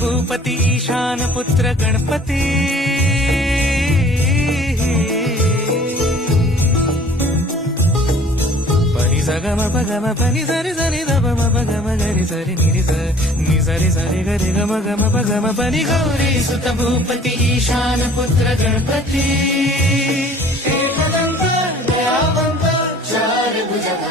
भूपती ईशान पुत्र गणपती पनी सगम पगम पनी सरी सरी दब पगम गरी सरी निरी नि सरी सरी गरी गम गम पगम पनी गौरी सुत भूपती ईशान पुत्र गणपती एकदंत दयावंत चार भुजगा